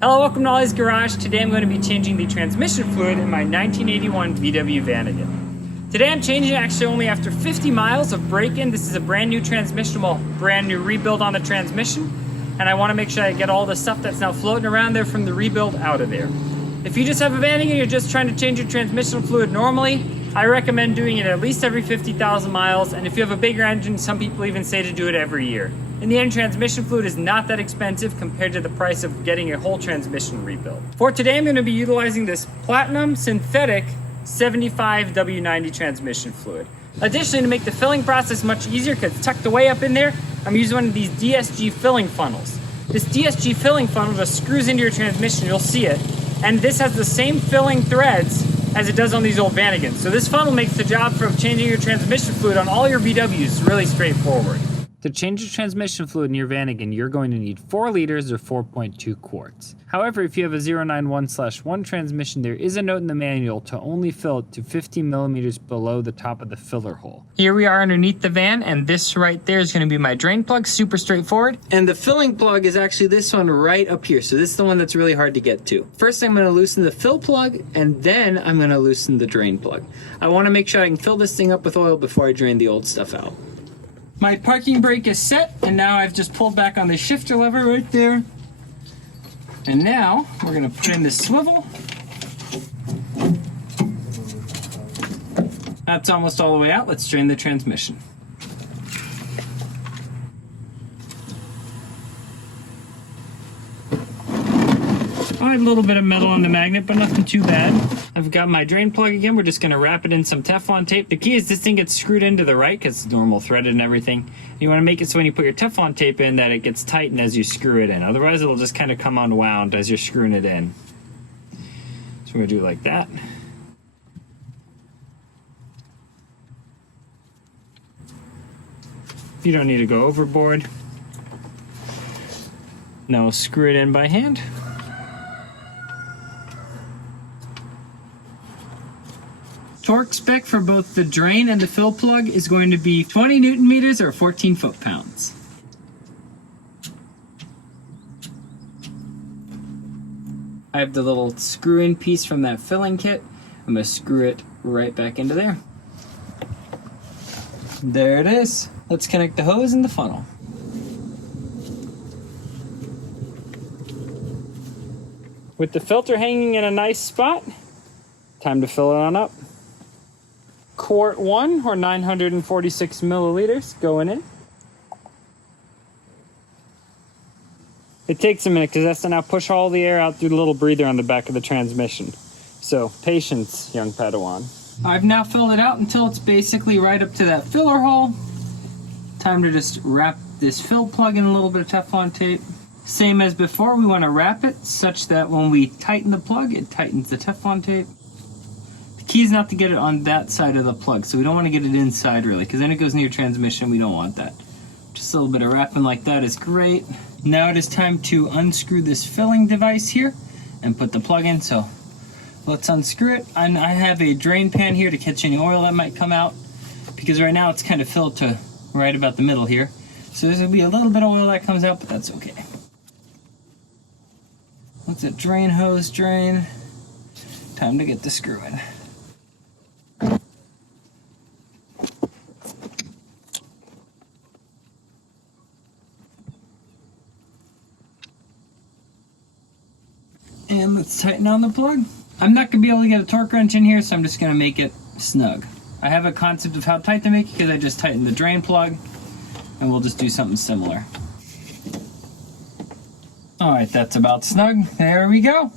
Hello, welcome to Ollie's Garage. Today I'm going to be changing the transmission fluid in my 1981 VW Vanagon. Today I'm changing it actually only after 50 miles of break-in. This is a brand new transmission, well, brand new rebuild on the transmission. And I want to make sure I get all the stuff that's now floating around there from the rebuild out of there. If you just have a Vanagon and you're just trying to change your transmission fluid normally, I recommend doing it at least every 50,000 miles. And if you have a bigger engine, some people even say to do it every year. In the end, transmission fluid is not that expensive compared to the price of getting a whole transmission rebuild. For today, I'm going to be utilizing this Platinum Synthetic 75 W90 transmission fluid. Additionally, to make the filling process much easier, because it's tucked away up in there, I'm using one of these DSG filling funnels. This DSG filling funnel just screws into your transmission, you'll see it, and this has the same filling threads as it does on these old Vanagons. So this funnel makes the job for changing your transmission fluid on all your VWs really straightforward. To change the transmission fluid in your Vanagon, you're going to need 4 liters or 4.2 quarts. However, if you have a 091/1 transmission, there is a note in the manual to only fill it to 15 millimeters below the top of the filler hole. Here we are underneath the van, and this right there is going to be my drain plug, super straightforward. And the filling plug is actually this one right up here, so this is the one that's really hard to get to. First, I'm going to loosen the fill plug, and then I'm going to loosen the drain plug. I want to make sure I can fill this thing up with oil before I drain the old stuff out. My parking brake is set, and now I've just pulled back on the shifter lever right there. And now we're gonna put in the swivel. That's almost all the way out. Let's drain the transmission. I had a little bit of metal on the magnet, but nothing too bad. I've got my drain plug again. We're just gonna wrap it in some Teflon tape. The key is this thing gets screwed into the right because it's normal threaded and everything. You wanna make it so when you put your Teflon tape in that it gets tightened as you screw it in. Otherwise it'll just kind of come unwound as you're screwing it in. So we're gonna do it like that. You don't need to go overboard. Now we'll screw it in by hand. Torque spec for both the drain and the fill plug is going to be 20 Newton meters or 14 foot-pounds. I have the little screw-in piece from that filling kit. I'm going to screw it right back into there. There it is. Let's connect the hose and the funnel. With the filter hanging in a nice spot, time to fill it on up. Quart 1 or 946 milliliters going in. It takes a minute because that's to now push all the air out through the little breather on the back of the transmission. So patience, young Padawan. I've now filled it out until it's basically right up to that filler hole. Time to just wrap this fill plug in a little bit of Teflon tape. Same as before, we want to wrap it such that when we tighten the plug, it tightens the Teflon tape. Key is not to get it on that side of the plug, so we don't want to get it inside really, because then it goes near transmission. We don't want that. Just a little bit of wrapping like that is great. Now it is time to unscrew this filling device here and put the plug in, so let's unscrew it. And I have a drain pan here to catch any oil that might come out, because right now it's kind of filled to right about the middle here. So there's going to be a little bit of oil that comes out, but that's okay. Let's let drain hose drain. Time to get the screw in. And let's tighten on the plug. I'm not going to be able to get a torque wrench in here, so I'm just going to make it snug. I have a concept of how tight to make it because I just tightened the drain plug, and we'll just do something similar. Alright, that's about snug. There we go.